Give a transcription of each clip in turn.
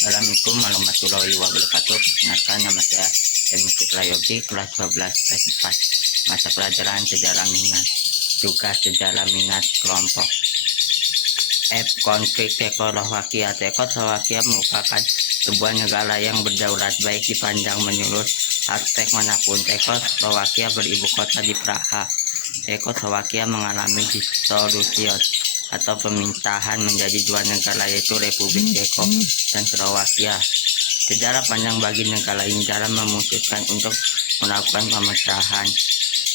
Assalamualaikum warahmatullahi wabarakatuh. Perkenalkan, nama saya Emuti Prayogi, kelas 12 PES 4, mata pelajaran sejarah minat, juga sejarah minat kelompok F. Konflik Cekoslowakia. Cekoslowakia merupakan sebuah negara yang berdaulat baik dipandang menurut aspek manapun. Cekoslowakia beribu kota di Praha. Cekoslowakia mengalami dissolusi atau pemindahan menjadi dua negara, yaitu Republik Ceko dan Slovakia. Sejarah panjang bagi negara ini dalam memutuskan untuk melakukan pemecahan.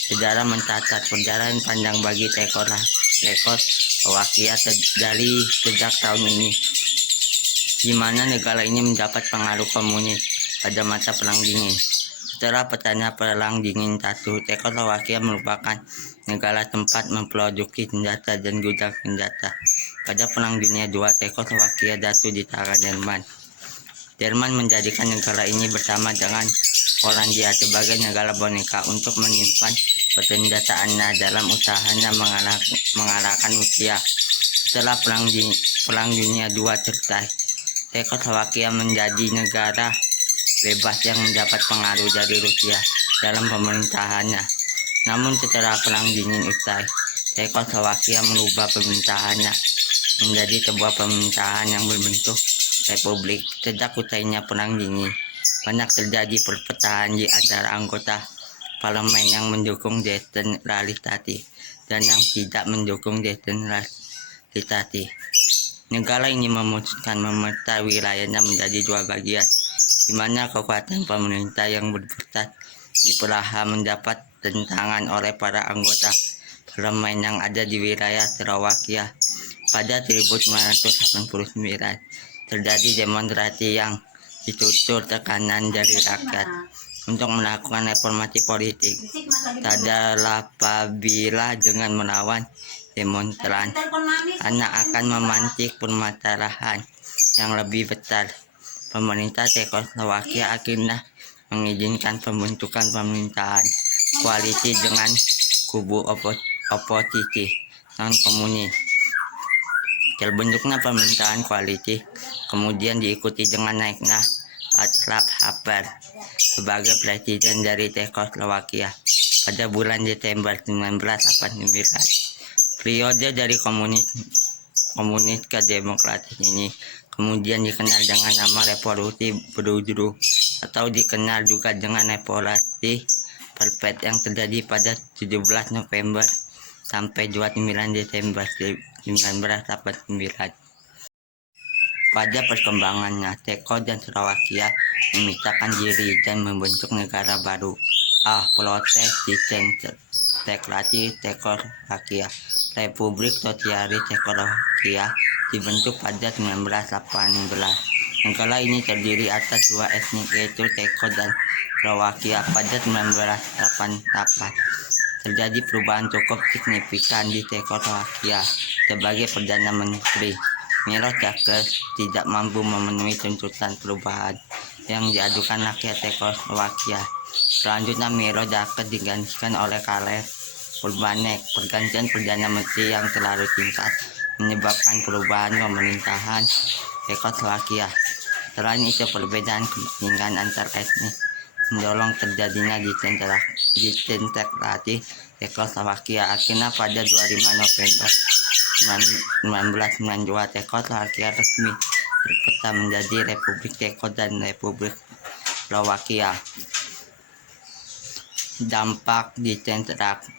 Sejarah mencatat perjalanan panjang bagi Cekoslowakia dari sejak tahun ini, di mana negara ini mendapat pengaruh komunis pada masa Perang Dingin. Setelah pecahnya Perang Dingin I, Cekoslowakia merupakan negara tempat memproduksi senjata dan gudang senjata. Pada Perang Dunia II, Cekoslowakia jatuh di tangan Jerman. Jerman menjadikan negara ini bersama dengan Polandia sebagai negara boneka untuk menyimpan persenjataannya dalam usahanya mengalahkan Rusia. Setelah Perang Dunia II selesai, Cekoslowakia menjadi negara bebas yang mendapat pengaruh dari Rusia dalam pemerintahannya. Namun setelah Perang Dingin usai, Cekoslowakia mengubah pemerintahannya menjadi sebuah pemerintahan yang berbentuk republik. Sejak usainya Perang Dingin, banyak terjadi perpecahan di antara anggota parlemen yang mendukung desentralisasi dan yang tidak mendukung desentralisasi. Negara ini memutuskan memecah wilayahnya menjadi dua bagian, di mana kekuatan pemerintah yang berpusat di Praha mendapat tentangan oleh para anggota parlemen yang ada di wilayah Slovakia. Pada 1989 terjadi demonstrasi yang ditutur tekanan dari rakyat untuk melakukan reformasi politik. Sadar apabila dengan melawan demonstran hanya akan memancing permasalahan yang lebih besar. Pemerintah Cekoslowakia akhirnya mengizinkan pembentukan pemerintahan koalisi dengan kubu oposisi non-komunis. Terbentuknya pemerintahan koalisi kemudian diikuti dengan naiknya Václav Havel sebagai presiden dari Cekoslowakia pada bulan Desember 1989. Periode dari komunis ke demokratis ini kemudian dikenal dengan nama Revolusi Brudru atau dikenal juga dengan Revolusi Perpet yang terjadi pada 17 November sampai 29 Desember 1989. Pada perkembangannya, Ceko dan Slovakia memisahkan diri dan membentuk negara baru. Proses disintegrasi Cekoslowakia. Republik Sosialis Cekoslowakia dibentuk pada 1918. Negara ini terdiri atas dua etnis, yaitu Ceko dan Slovakia. Pada 1988 terjadi perubahan cukup signifikan di Cekoslowakia. Sebagai Perdana Menteri, Milošević tidak mampu memenuhi tuntutan perubahan yang diajukan rakyat Cekoslowakia. Selanjutnya Milošević digantikan oleh Karel Urbanek. Pergantian Perdana Menteri yang terlalu singkat menyebabkan perubahan pemerintahan Cekoslowakia. Selain itu, perbedaan kepentingan antar etnis mendorong terjadinya disintegrasi Cekoslowakia. Akhirnya pada 25 November 1992 Cekoslowakia resmi berpecah menjadi Republik Ceko dan Republik Slovakia. Dampak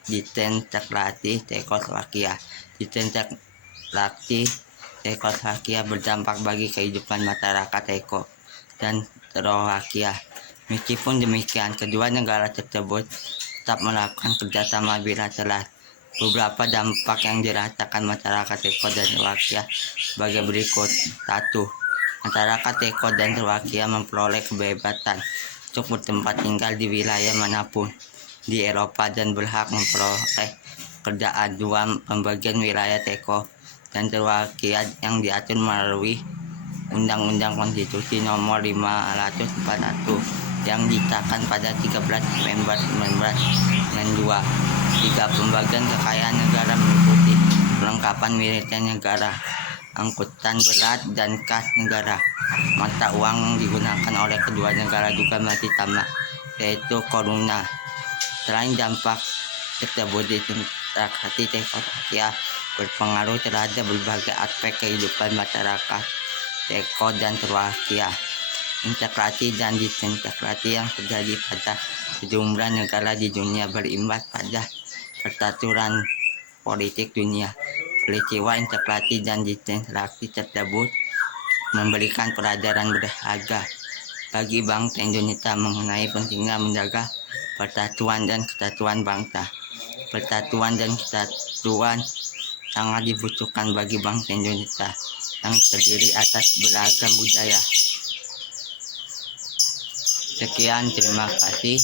disintegrasi Cekoslowakia. Disintegrasi Cekoslowakia berdampak bagi kehidupan masyarakat Ceko dan Slovakia. Meskipun demikian, kedua negara tersebut tetap melakukan kerjasama bilateral. Beberapa dampak yang dirasakan masyarakat Ceko dan Slovakia sebagai berikut. 1. Masyarakat Ceko dan Slovakia memperoleh kebebasan untuk bertempat tinggal di wilayah manapun di Eropa dan berhak memperoleh pekerjaan. 2. Pembagian wilayah Ceko dan Slovakia yang diatur melalui Undang-Undang Konstitusi Nomor 541 yang disahkan pada 13 November 1992. 3. Pembagian kekayaan negara meliputi perlengkapan militer negara, angkutan berat, dan kas negara. Mata uang yang digunakan oleh kedua negara juga masih sama, yaitu koruna. Selain dampak tersebut, disepakati Cekoslovakia berpengaruh terhadap berbagai aspek kehidupan masyarakat Ceko dan Slovakia. Integrasi dan disintegrasi yang terjadi pada sejumlah negara di dunia berimbas pada peraturan politik dunia. Peristiwa integrasi dan disintegrasi tersebut memberikan pelajaran berharga bagi bangsa Indonesia mengenai pentingnya menjaga persatuan dan kesatuan bangsa. Persatuan dan kesatuan sangat dibutuhkan bagi bangsa Indonesia yang terdiri atas beragam budaya. Sekian, terima kasih.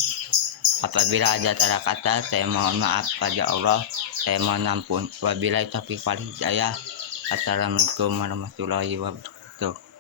Apabila ada salah kata, saya mohon maaf pada Allah. Saya mohon ampun. Wabillahi taufiq wal hidayah. Assalamualaikum warahmatullahi wabarakatuh.